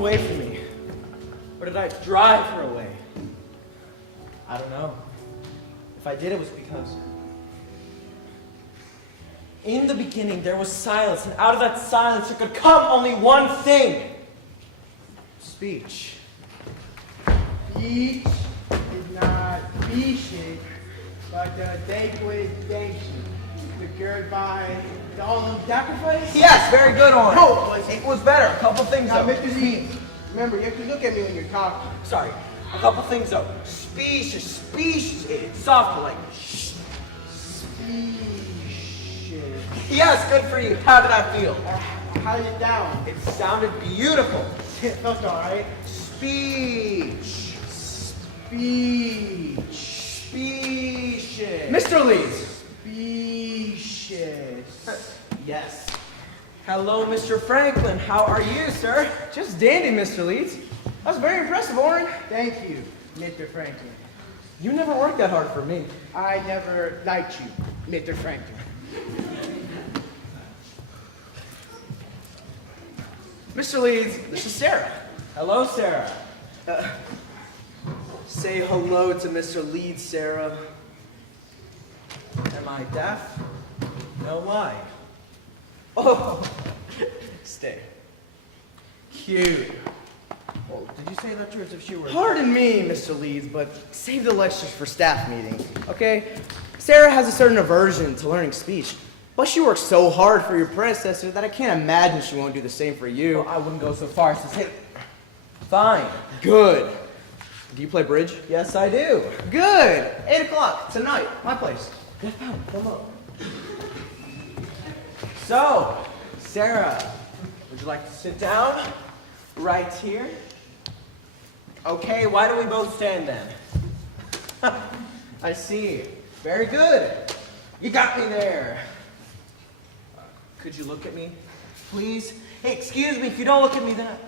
away from me? Or did I drive her away? I don't know. If I did, it was because in the beginning there was silence, and out of that silence there could come only one thing. Speech. Speech is not species, but adaptation. Secured by the all sacrifice? Yes, very good, Oren. No, it was better. A couple things Now, though. Mr. Leeds, remember, you have to look at me when you're talking. Sorry. A couple things though. Speech. It's softer, like shh. Species. Yes, good for you. How did I feel? How did it sound? It sounded beautiful. It felt alright. Speech. Speech. Species. Mr. Leeds. Species. Yes. Hello, Mr. Franklin. How are you, sir? Just dandy, Mr. Leeds. That was very impressive, Oren. Thank you, Mr. Franklin. You never worked that hard for me. I never liked you, Mr. Franklin. Mr. Leeds, this is Sarah. Hello, Sarah. Say hello to Mr. Leeds, Sarah. Am I deaf? No, why? Oh, stay. Cute. Well, did you say that to her as if she were... Pardon me, Mr. Leeds, but save the lectures for staff meetings, okay? Sarah has a certain aversion to learning speech, but she worked so hard for your predecessor that I can't imagine she won't do the same for you. Well, I wouldn't go so far as to say... Fine. Good. Do you play bridge? Yes, I do. Good. 8 o'clock tonight, my place. Yes, ma'am. Come on. So, Sarah, would you like to sit down? Right here? Okay, why don't we both stand then? I see. Very good. You got me there. Could you look at me, please? Hey, excuse me, if you don't look at me, then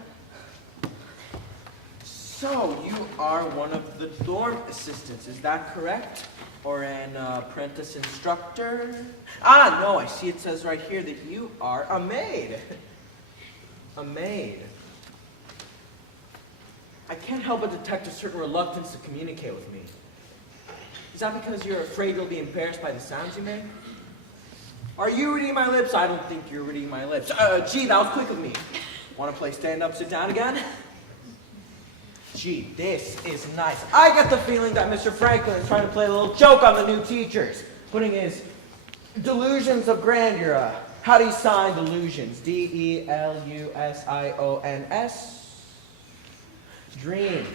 So, you are one of the dorm assistants, is that correct? Or an apprentice instructor? Ah, no, I see it says right here that you are a maid. A maid. I can't help but detect a certain reluctance to communicate with me. Is that because you're afraid you'll be embarrassed by the sounds you make? Are you reading my lips? I don't think you're reading my lips. Gee, that was quick of me. Want to play stand up, sit down again? Gee, this is nice. I get the feeling that Mr. Franklin is trying to play a little joke on the new teachers, putting his delusions of grandeur. How do you sign delusions? Delusions. Dream.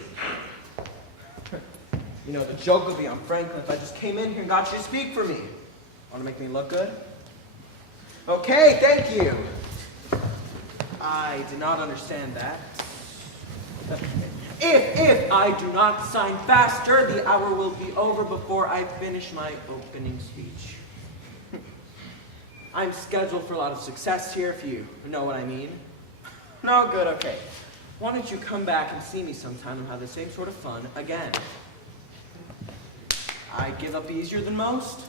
You know, the joke would be on Franklin if I just came in here and got you to speak for me. Want to make me look good? Okay, thank you. I did not understand that. If I do not sign faster, the hour will be over before I finish my opening speech. I'm scheduled for a lot of success here, if you know what I mean. No, good, okay. Why don't you come back and see me sometime and have the same sort of fun again? I give up easier than most.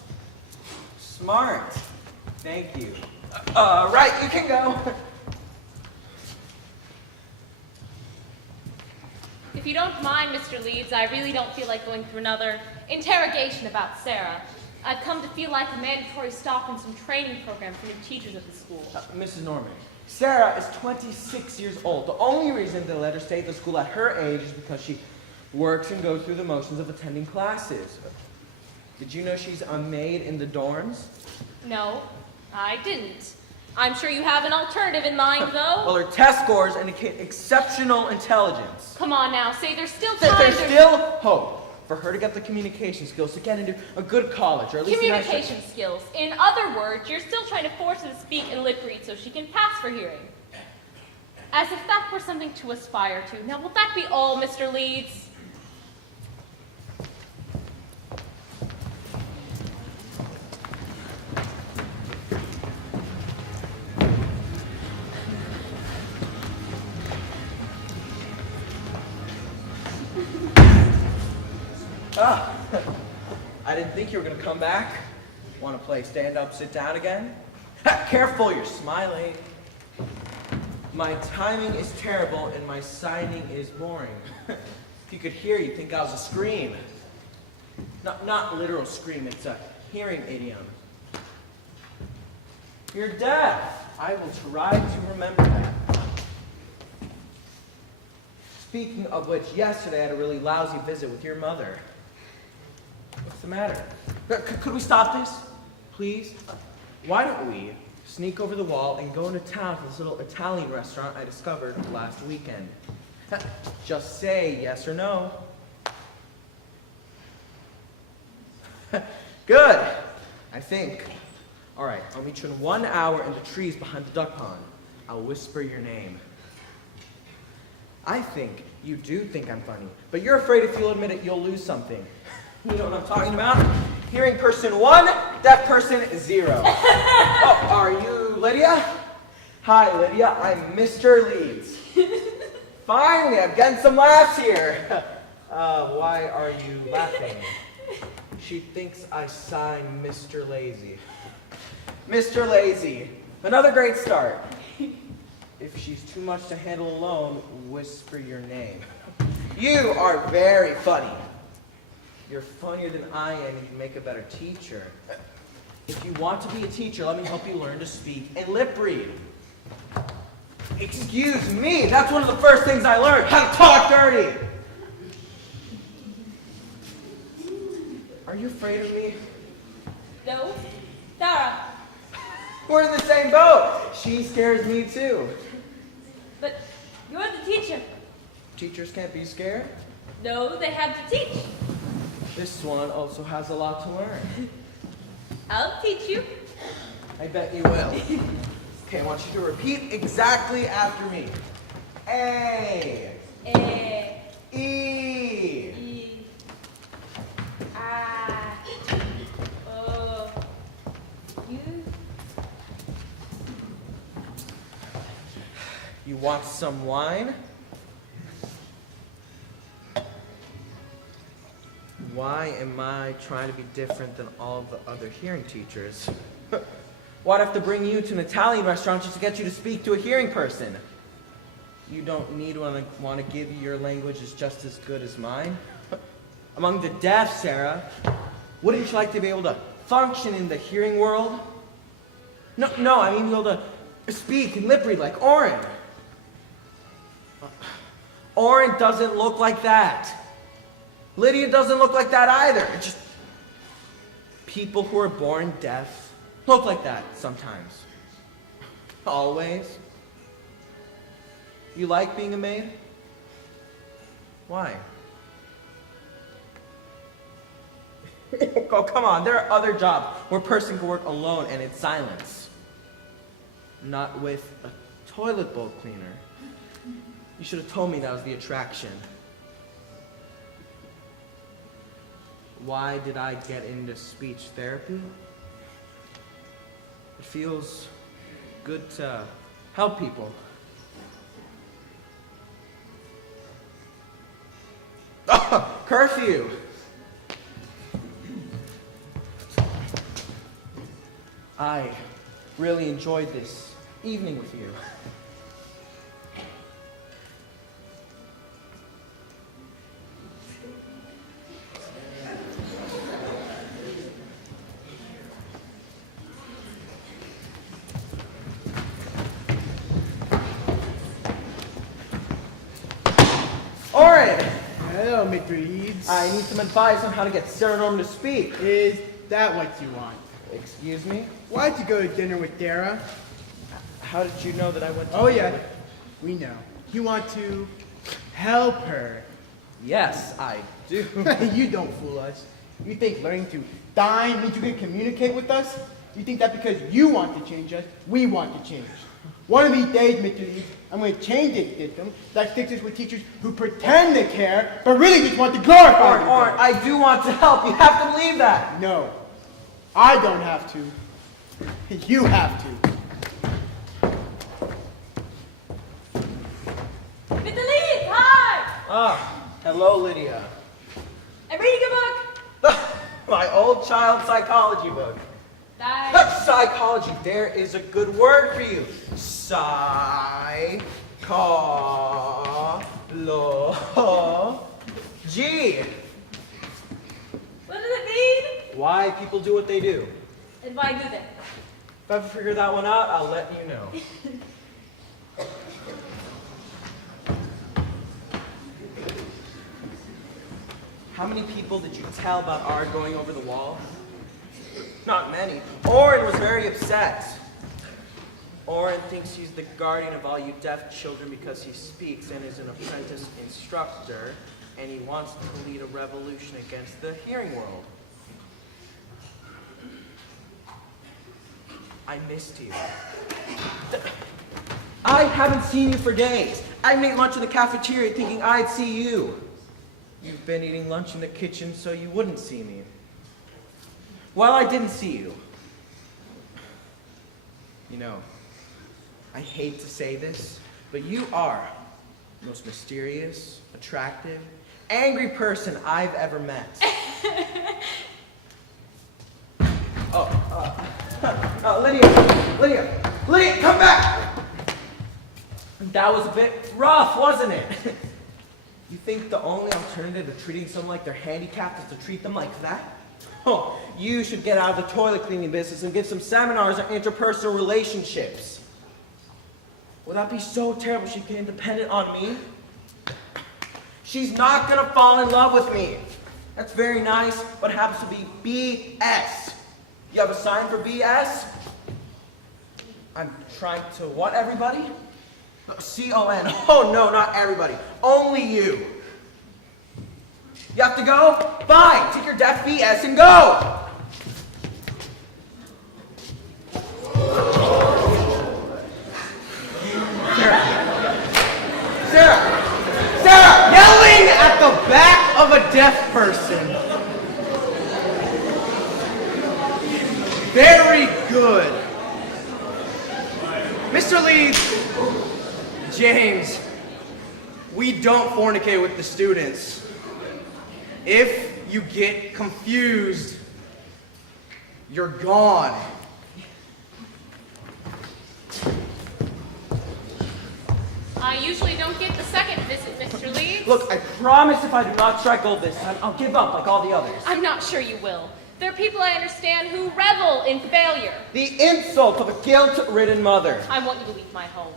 Smart. Thank you. Right, you can go. If you don't mind, Mr. Leeds, I really don't feel like going through another interrogation about Sarah. I've come to feel like a mandatory stop in some training program for new teachers at the school. Mrs. Norman, Sarah is 26 years old. The only reason they let her stay at the school at her age is because she works and goes through the motions of attending classes. Did you know she's a maid in the dorms? No, I didn't. I'm sure you have an alternative in mind, though. Well, her test scores indicate exceptional intelligence. Come on now, say there's still time. There's still hope for her to get the communication skills to get into a good college, or at least communication skills. In other words, you're still trying to force her to speak and lip read so she can pass for hearing. As if that were something to aspire to. Now, will that be all, Mr. Leeds? I didn't think you were going to come back. Want to play stand up, sit down again? Careful, you're smiling. My timing is terrible and my signing is boring. If you could hear, you'd think I was a scream. Not literal scream, it's a hearing idiom. You're deaf. I will try to remember that. Speaking of which, yesterday I had a really lousy visit with your mother. What's the matter? Could we stop this, please? Why don't we sneak over the wall and go into town to this little Italian restaurant I discovered last weekend? Just say yes or no. Good, I think. All right, I'll meet you in 1 hour in the trees behind the duck pond. I'll whisper your name. I think you do think I'm funny, but you're afraid if you'll admit it, you'll lose something. You know what I'm talking about? Hearing person 1, deaf person 0. Oh, are you Lydia? Hi, Lydia. I'm Mr. Leeds. Finally, I'm getting some laughs here. Why are you laughing? She thinks I sign Mr. Lazy. Mr. Lazy. Another great start. If she's too much to handle alone, whisper your name. You are very funny. You're funnier than I am, and you make a better teacher. If you want to be a teacher, let me help you learn to speak and lip read. Excuse me, that's one of the first things I learned, how to talk dirty. Are you afraid of me? No. Sarah. We're in the same boat. She scares me too. But you're the teacher. Teachers can't be scared. No, they have to teach. This one also has a lot to learn. I'll teach you. I bet you will. Okay, I want you to repeat exactly after me. A. A. E. E. I. O. U. You want some wine? Why am I trying to be different than all the other hearing teachers? Why'd I have to bring you to an Italian restaurant just to get you to speak to a hearing person? You don't need one I want to give you your language is just as good as mine. Among the deaf, Sarah, wouldn't you like to be able to function in the hearing world? No, I mean be able to speak and lip read like Oren. Oren doesn't look like that. Lydia doesn't look like that either. It's just people who are born deaf look like that sometimes. Always. You like being a maid? Why? Oh, come on. There are other jobs where a person can work alone and in silence. Not with a toilet bowl cleaner. You should have told me that was the attraction. Why did I get into speech therapy? It feels good to help people. Oh, curfew! I really enjoyed this evening with you. Hello, Mr. Leeds. I need some advice on how to get Sarah Norman to speak. Is that what you want? Excuse me? Why'd you go to dinner with Dara? How did you know that I went to... Oh, yeah. We know. You want to help her. Yes, I do. You don't fool us. You think learning to dine means you can communicate with us? You think that because you want to change us, we want to change. One of these days, Mr. Leeds, I'm going to change this system that sticks us with teachers who pretend to care, but really just want to glorify Or I do want to help. You have to believe that. No, I don't have to. You have to. Mr. Leeds, hi! Ah, hello, Lydia. I'm reading a book. My old child psychology book. Nice. Psychology, there is a good word for you. psychology. What does it mean? Why people do what they do. And why do they? If I ever figure that one out, I'll let you know. How many people did you tell about Ard going over the wall? Not many. Oren was very upset. Oren thinks he's the guardian of all you deaf children because he speaks and is an apprentice instructor, and he wants to lead a revolution against the hearing world. I missed you. I haven't seen you for days. I made lunch in the cafeteria thinking I'd see you. You've been eating lunch in the kitchen so you wouldn't see me. Well, I didn't see you. You know, I hate to say this, but you are the most mysterious, attractive, angry person I've ever met. Lydia, come back! That was a bit rough, wasn't it? You think the only alternative to treating someone like they're handicapped is to treat them like that? Oh, you should get out of the toilet cleaning business and give some seminars on interpersonal relationships. Would that be so terrible she became dependent on me? She's not gonna fall in love with me. That's very nice, but happens to be BS. You have a sign for BS? I'm trying to what, everybody? C-O-N. Oh, no, not everybody. Only you. You have to go? Fine. Take your deaf BS and go. Sarah! Yelling at the back of a deaf person. Very good. Mr. Leeds, James, we don't fornicate with the students. If you get confused, you're gone. I usually don't get the second visit, Mr. Leeds. Look, I promise if I do not strike gold this time, I'll give up like all the others. I'm not sure you will. There are people I understand who revel in failure. The insult of a guilt-ridden mother. I want you to leave my home.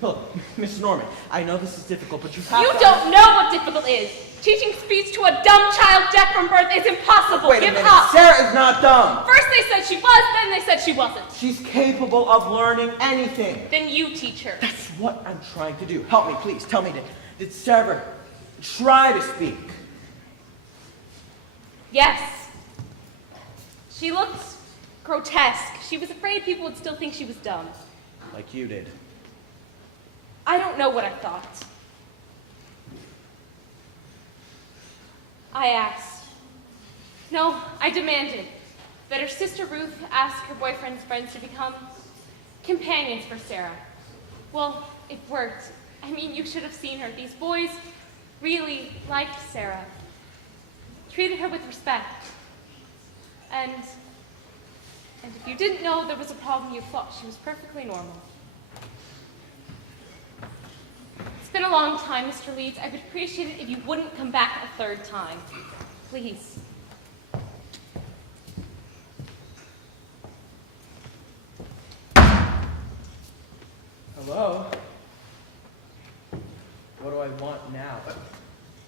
Look, Mr. Norman, I know this is difficult, but you have You to... don't know what difficult is. Teaching speech to a dumb child deaf from birth is impossible. Wait a Give minute, up. Sarah is not dumb. First they said she was, then they said she wasn't. She's capable of learning anything. Then you teach her. That's what I'm trying to do. Help me, please. Tell me, did Sarah ever try to speak? Yes. She looked grotesque. She was afraid people would still think she was dumb. Like you did. I don't know what I thought. I asked. No, I demanded that her sister Ruth ask her boyfriend's friends to become companions for Sarah. Well, it worked. I mean, you should have seen her. These boys really liked Sarah. Treated her with respect. And if you didn't know there was a problem, you thought she was perfectly normal. It's been a long time, Mr. Leeds. I would appreciate it if you wouldn't come back a third time. Please. Hello? What do I want now?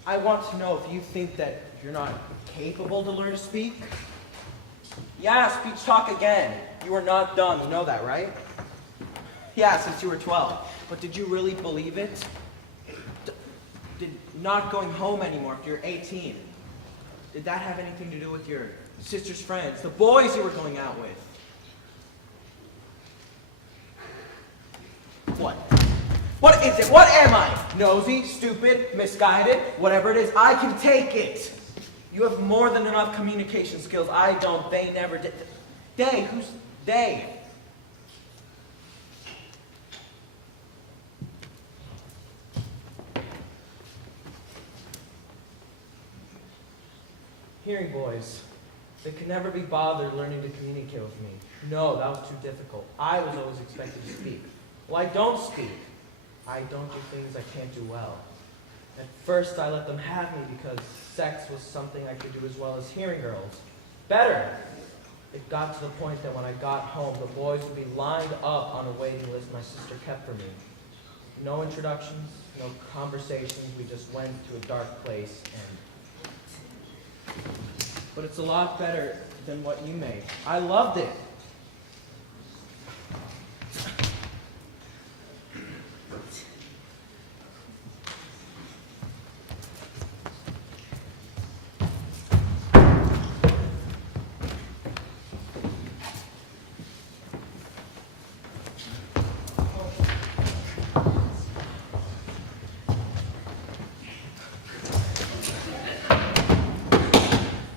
I want to know if you think that you're not capable to learn to speak. Yeah, speech talk again. You are not dumb, you know that, right? Yeah, since you were 12. But did you really believe it? Did not going home anymore after you're 18, did that have anything to do with your sister's friends, the boys you were going out with? What? What is it? What am I? Nosy, stupid, misguided, whatever it is, I can take it. You have more than enough communication skills. I don't. They never did. They? Who's they? Hearing boys. They could never be bothered learning to communicate with me. No, that was too difficult. I was always expected to speak. Well, I don't speak. I don't do things I can't do well. At first, I let them have me because sex was something I could do as well as hearing girls. Better. It got to the point that when I got home, the boys would be lined up on a waiting list my sister kept for me. No introductions, no conversations. We just went to a dark place and... But it's a lot better than what you made. I loved it.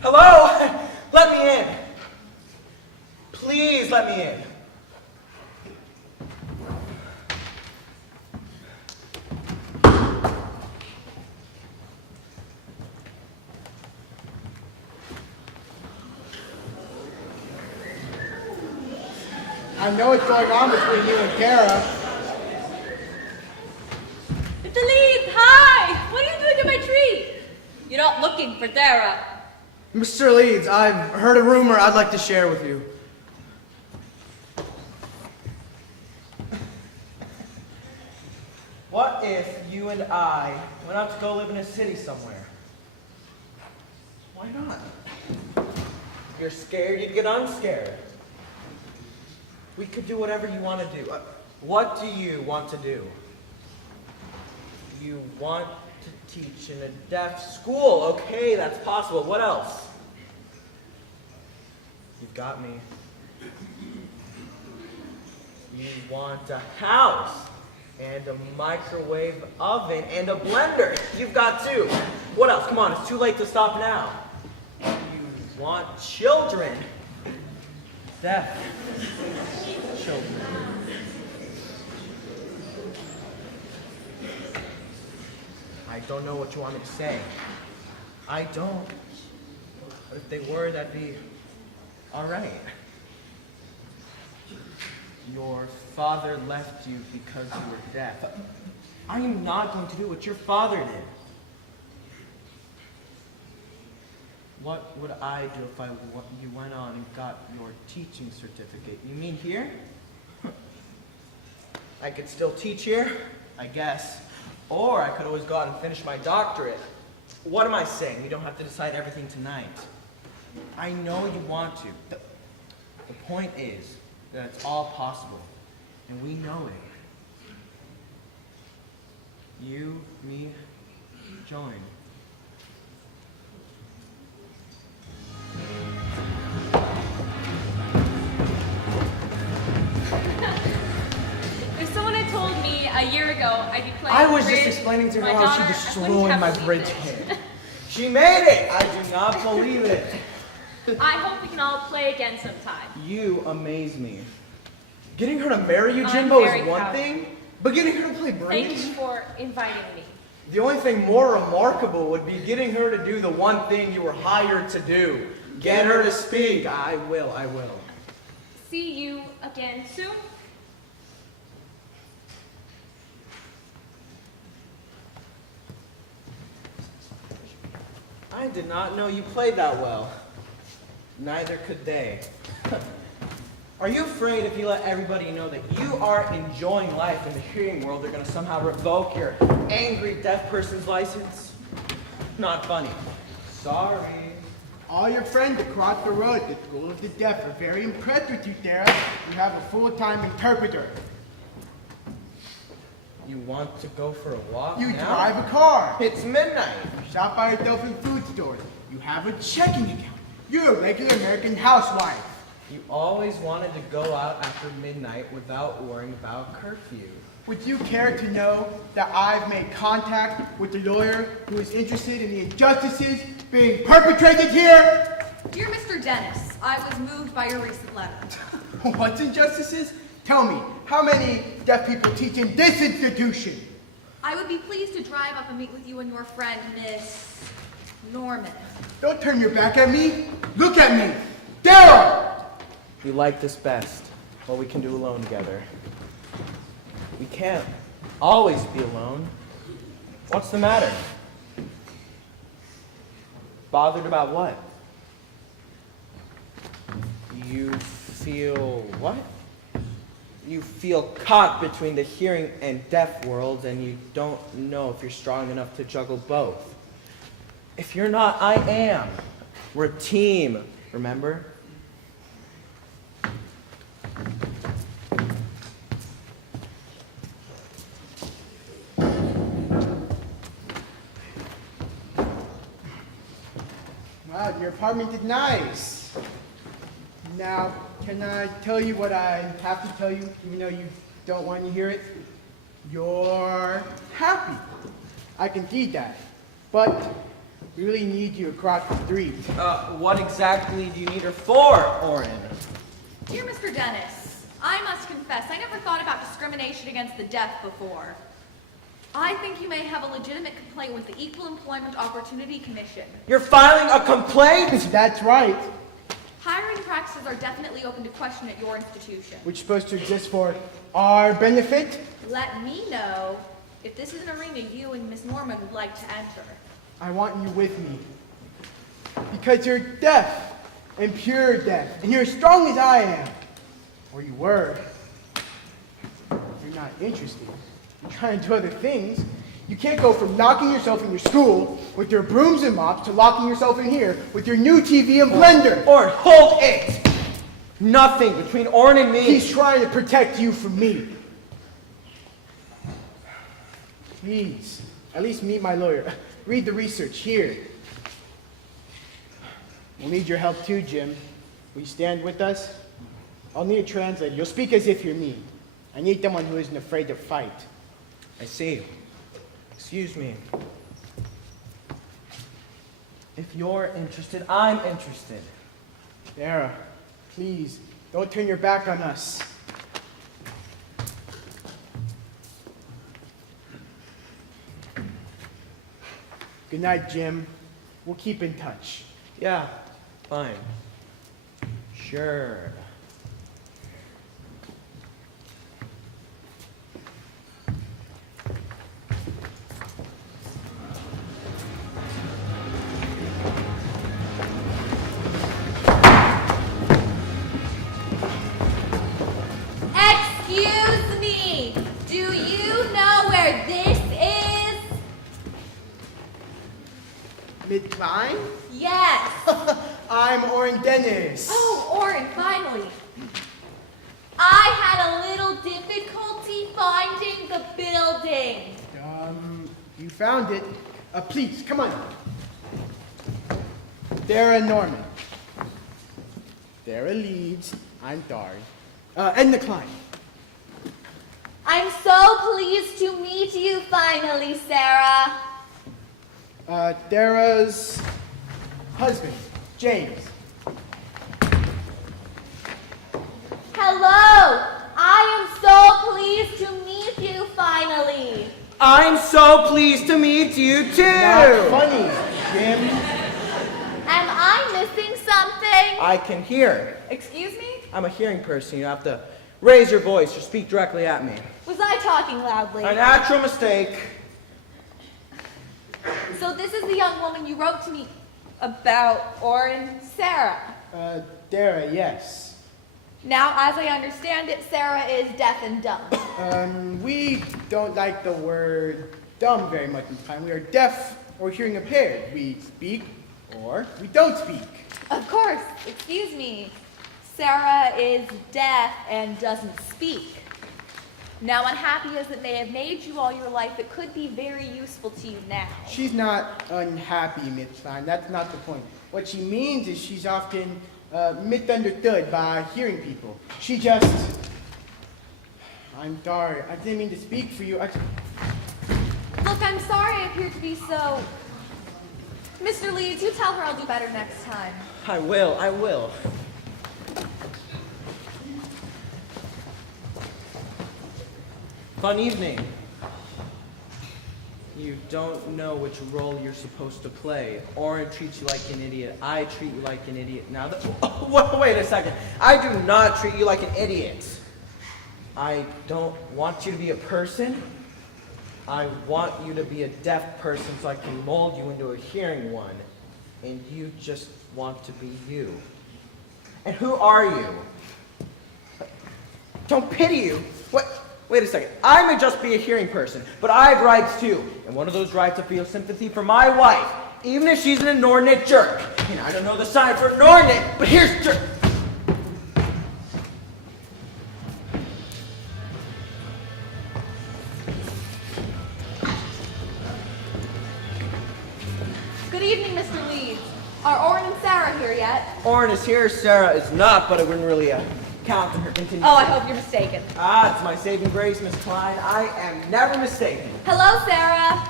Hello? Let me in. Please let me in. I know what's going on between you and Kara. Mr. Leeds, hi! What are you doing in my tree? You're not looking for Dara. Mr. Leeds, I've heard a rumor I'd like to share with you. What if you and I went out to go live in a city somewhere? Why not? You're scared, you'd get unscared. We could do whatever you want to do. What do you want to do? You want to teach in a deaf school. Okay, that's possible. What else? You've got me. You want a house and a microwave oven and a blender. You've got two. What else? Come on, it's too late to stop now. You want children. Deaf children. I don't know what you want me to say. I don't. But if they were, that'd be all right. Your father left you because you were deaf. I am not going to do what your father did. What would I do if you went on and got your teaching certificate? You mean here? I could still teach here, I guess. Or I could always go out and finish my doctorate. What am I saying? We don't have to decide everything tonight. I know you want to. The point is that it's all possible, and we know it. You, me, join. If someone had told me a year ago I'd be playing I was just bridge, explaining to her my how daughter, she I destroyed wouldn't my have bridge believed it. head. She made it! I do not believe it. I hope we can all play again sometime. You amaze me. Getting her to marry you, I'm Jimbo, very is one proud. thing, but getting her to play Thank bridge? you for inviting me. The only thing more remarkable would be getting her to do the one thing you were hired to do. Get her to speak. I will. See you again soon. I did not know you played that well. Neither could they. Are you afraid if you let everybody know that you are enjoying life in the hearing world, they're going to somehow revoke your angry deaf person's license? Not funny. Sorry. All your friends across the road at the School of the Deaf are very impressed with you, Dara. You have a full-time interpreter. You want to go for a walk You now? drive a car. It's midnight. You shop by yourself in food stores. You have a checking account. You're a regular American housewife. You always wanted to go out after midnight without worrying about curfew. Would you care to know that I've made contact with the lawyer who is interested in the injustices being perpetrated here? Dear Mr. Dennis, I was moved by your recent letter. What's injustices? Tell me, how many deaf people teach in this institution? I would be pleased to drive up and meet with you and your friend, Miss Norman. Don't turn your back at me. Look at me. Daryl! You like this best. What we can do alone together. We can't always be alone. What's the matter? Bothered about what? You feel what? You feel caught between the hearing and deaf worlds, and you don't know if you're strong enough to juggle both. If you're not, I am. We're a team, remember? Wow, your apartment is nice. Now, can I tell you what I have to tell you, even though you don't want to hear it? You're happy. I can see that. But we really need you across the street. What exactly do you need her for, Oren? Dear Mr. Dennis, I must confess, I never thought about discrimination against the deaf before. I think you may have a legitimate complaint with the Equal Employment Opportunity Commission. You're filing a complaint? That's right. Hiring practices are definitely open to question at your institution. Which is supposed to exist for our benefit. Let me know if this is an arena you and Miss Norman would like to enter. I want you with me. Because you're deaf and pure deaf. And you're as strong as I am. Or you were. You're not interested. You're trying to do other things. You can't go from locking yourself in your school with your brooms and mops to locking yourself in here with your new TV and blender. Oren, hold it! Nothing between Oren and me. He's trying to protect you from me. Please, at least meet my lawyer. Read the research here. We'll need your help too, Jim. Will you stand with us? I'll need a translator. You'll speak as if you're me. I need someone who isn't afraid to fight. I see. Excuse me. If you're interested, I'm interested. Sarah, please, don't turn your back on us. Good night, Jim. We'll keep in touch. Yeah, fine. Sure. Excuse me, do you know where this is? Mid-climb? Yes. I'm Oren Dennis. Oh, Oren, finally. I had a little difficulty finding the building. You found it. Please, come on. Dara Norman. Dara Leeds. I'm Dari. And the climb. I'm so pleased to meet you finally, Sarah. Dara's husband, James. Hello. I am so pleased to meet you finally. I'm so pleased to meet you too! Not funny, Jim. Am I missing something? I can hear. Excuse me? I'm a hearing person. You have to raise your voice or speak directly at me. Was I talking loudly? A natural mistake. So this is the young woman you wrote to me about, Oren, Sarah. Dara, yes. Now, as I understand it, Sarah is deaf and dumb. We don't like the word dumb very much in time. We are deaf or hearing impaired. We speak or we don't speak. Of course, excuse me. Sarah is deaf and doesn't speak. Now, unhappy as it may have made you all your life, it could be very useful to you now. She's not unhappy, Miss Stein. That's not the point. What she means is she's often misunderstood by hearing people. She just... I'm sorry. I didn't mean to speak for you. Look, I'm sorry I appear to be so... Mr. Leeds, you tell her I'll do better next time. I will. Fun evening. You don't know which role you're supposed to play. Oren treats you like an idiot. I treat you like an idiot. Now that... Oh, wait a second. I do not treat you like an idiot. I don't want you to be a person. I want you to be a deaf person so I can mold you into a hearing one. And you just want to be you. And who are you? Don't pity you. What? Wait a second. I may just be a hearing person, but I have rights too. And one of those rights, I feel sympathy for my wife, even if she's an inordinate jerk. And I don't know the sign for inordinate, but here's jerk. Good evening, Mr. Leeds. Are Oren and Sarah here yet? Oren is here, Sarah is not, but it wouldn't really count on her continued. Oh, I hope you're mistaken. Ah, it's my saving grace, Miss Klein. I am never mistaken. Hello, Sarah.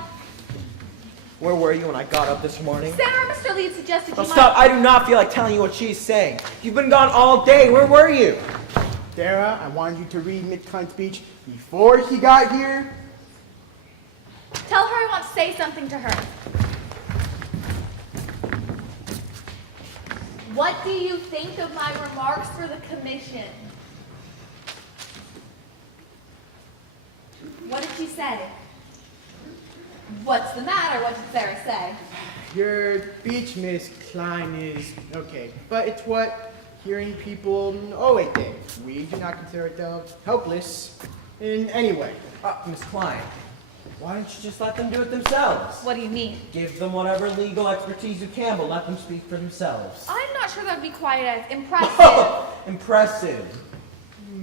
Where were you when I got up this morning? Sarah, Mr. Leeds suggested Oh, you stop. I do not feel like telling you what she's saying. You've been gone all day. Where were you? Sarah, I wanted you to read Midkind speech before he got here. Tell her I want to say something to her. What do you think of my remarks for the commission? What did she say? What's the matter? What did Sarah say? Your speech, Miss Klein, is okay, but it's what hearing people always think. We do not consider ourselves helpless in any way. Miss Klein, why don't you just let them do it themselves? What do you mean? Give them whatever legal expertise you can, but let them speak for themselves. I'm not sure that'd be quite as impressive. Impressive.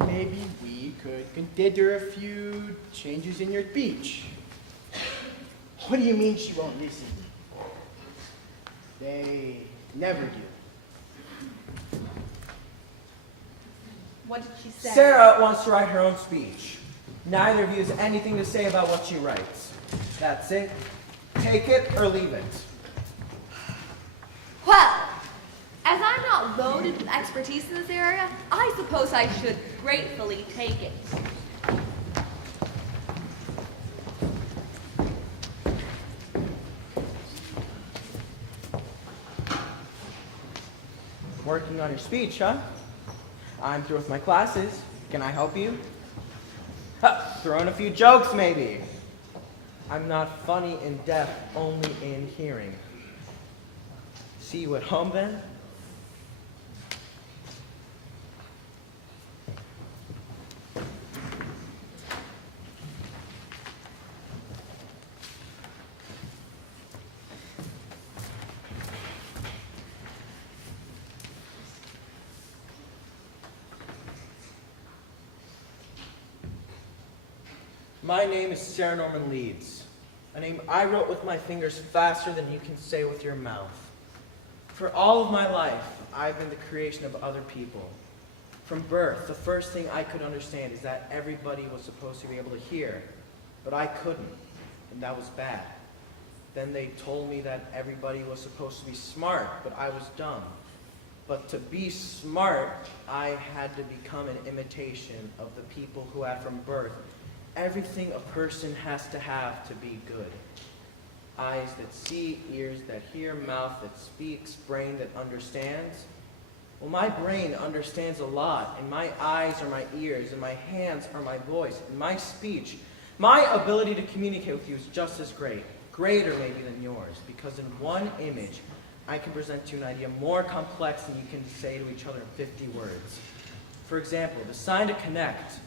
Maybe we could consider a few changes in your speech. What do you mean she won't listen? They never do. What did she say? Sarah wants to write her own speech. Neither of you has anything to say about what she writes. That's it. Take it or leave it. Well, as I'm not loaded with expertise in this area, I suppose I should gratefully take it. Working on your speech, huh? I'm through with my classes. Can I help you? Throw in a few jokes, maybe. I'm not funny in deaf, only in hearing. See you at home, then? My name is Sarah Norman Leeds, a name I wrote with my fingers faster than you can say with your mouth. For all of my life, I've been the creation of other people. From birth, the first thing I could understand is that everybody was supposed to be able to hear, but I couldn't, and that was bad. Then they told me that everybody was supposed to be smart, but I was dumb. But to be smart, I had to become an imitation of the people who had from birth everything a person has to have to be good. Eyes that see, ears that hear, mouth that speaks, brain that understands. Well, my brain understands a lot, and my eyes are my ears, and my hands are my voice, and my speech. My ability to communicate with you is just as great, greater maybe than yours, because in one image, I can present to you an idea more complex than you can say to each other in 50 words. For example, the sign to connect.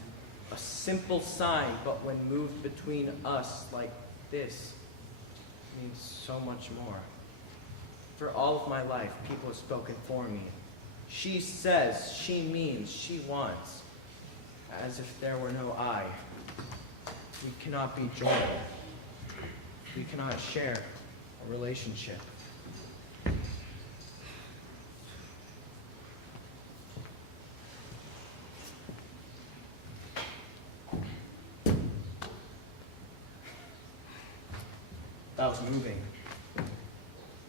A simple sign, but when moved between us like this, means so much more. For all of my life, people have spoken for me. She says, she means, she wants, as if there were no I. We cannot be joined. We cannot share a relationship. That was moving.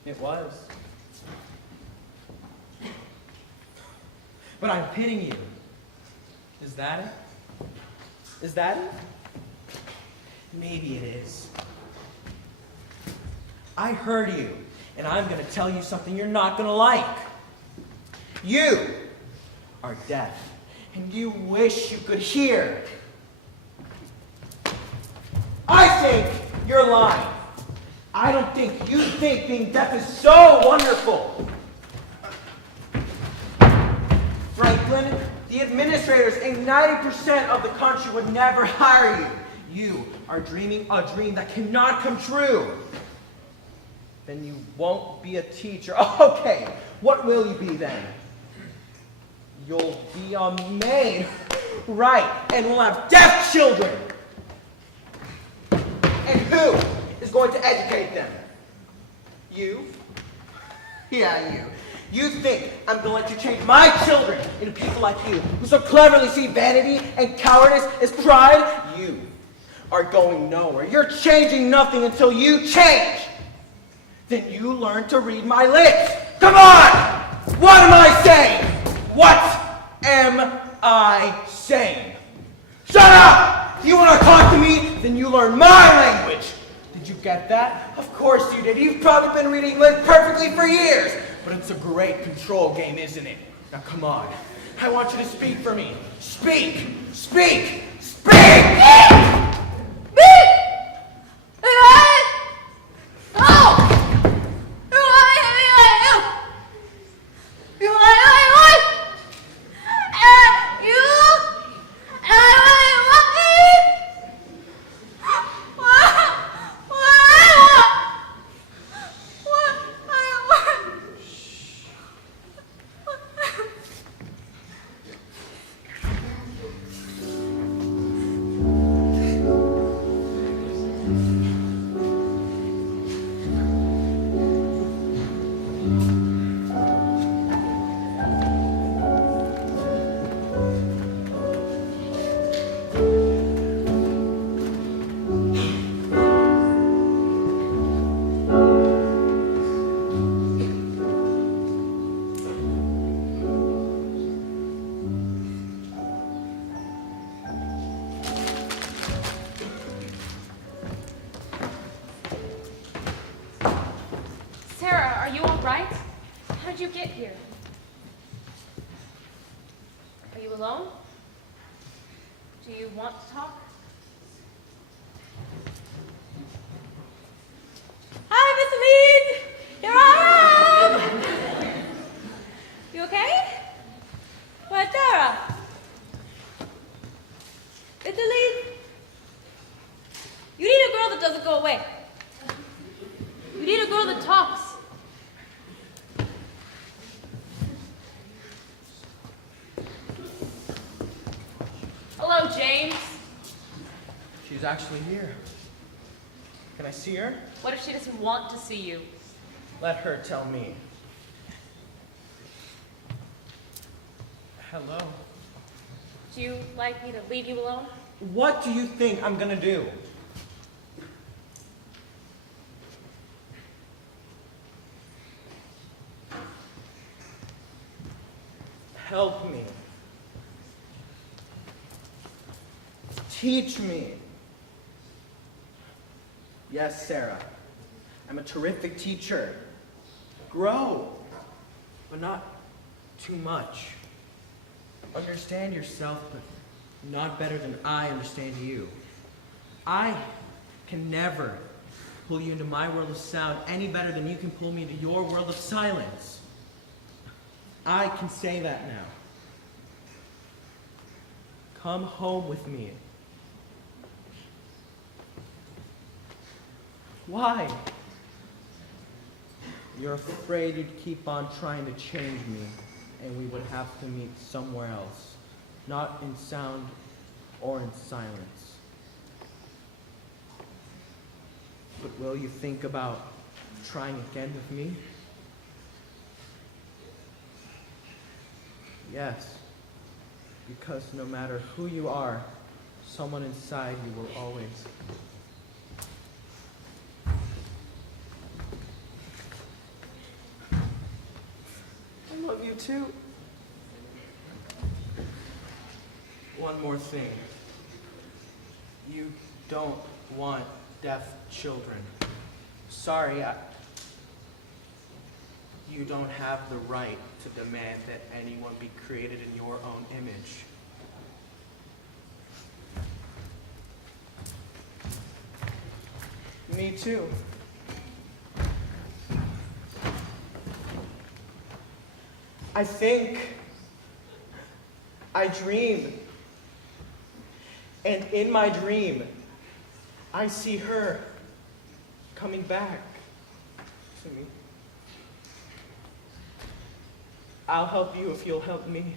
It was. But I'm pitying you. Is that it? Is that it? Maybe it is. I heard you, and I'm going to tell you something you're not going to like. You are deaf, and you wish you could hear. I think you're lying. I don't think you think being deaf is so wonderful. Franklin, the administrators in 90% of the country would never hire you. You are dreaming a dream that cannot come true. Then you won't be a teacher. Okay, what will you be then? You'll be a maid. Right, and we'll have deaf children. And who is going to educate them? You? Yeah, you. You think I'm going to let you change my children into people like you, who so cleverly see vanity and cowardice as pride? You are going nowhere. You're changing nothing until you change. Then you learn to read my lips. Come on! What am I saying? What am I saying? Shut up! You want to talk to me? Then you learn my language. Did you get that? Of course you did. You've probably been reading lips perfectly for years. But it's a great control game, isn't it? Now come on. I want you to speak for me. Speak! Speak! Speak! Are you all right? How did you get here? Are you alone? Do you want to talk? Hi, Miss Leeds! Here I am! You okay? Where's Sarah? It's Leeds. You need a girl that doesn't go away. You need a girl that talks. Hello, James. She's actually here. Can I see her? What if she doesn't want to see you? Let her tell me. Hello. Do you like me to leave you alone? What do you think I'm gonna do? Help me. Teach me. Yes, Sarah. I'm a terrific teacher. Grow, but not too much. Understand yourself, but not better than I understand you. I can never pull you into my world of sound any better than you can pull me into your world of silence. I can say that now. Come home with me. Why? You're afraid you'd keep on trying to change me, and we would have to meet somewhere else, not in sound or in silence. But will you think about trying again with me? Yes, because no matter who you are, someone inside you will always. I love you too. One more thing. You don't want deaf children. Sorry, you don't have the right to demand that anyone be created in your own image. Me too. I think, I dream, and in my dream, I see her coming back to me. I'll help you if you'll help me.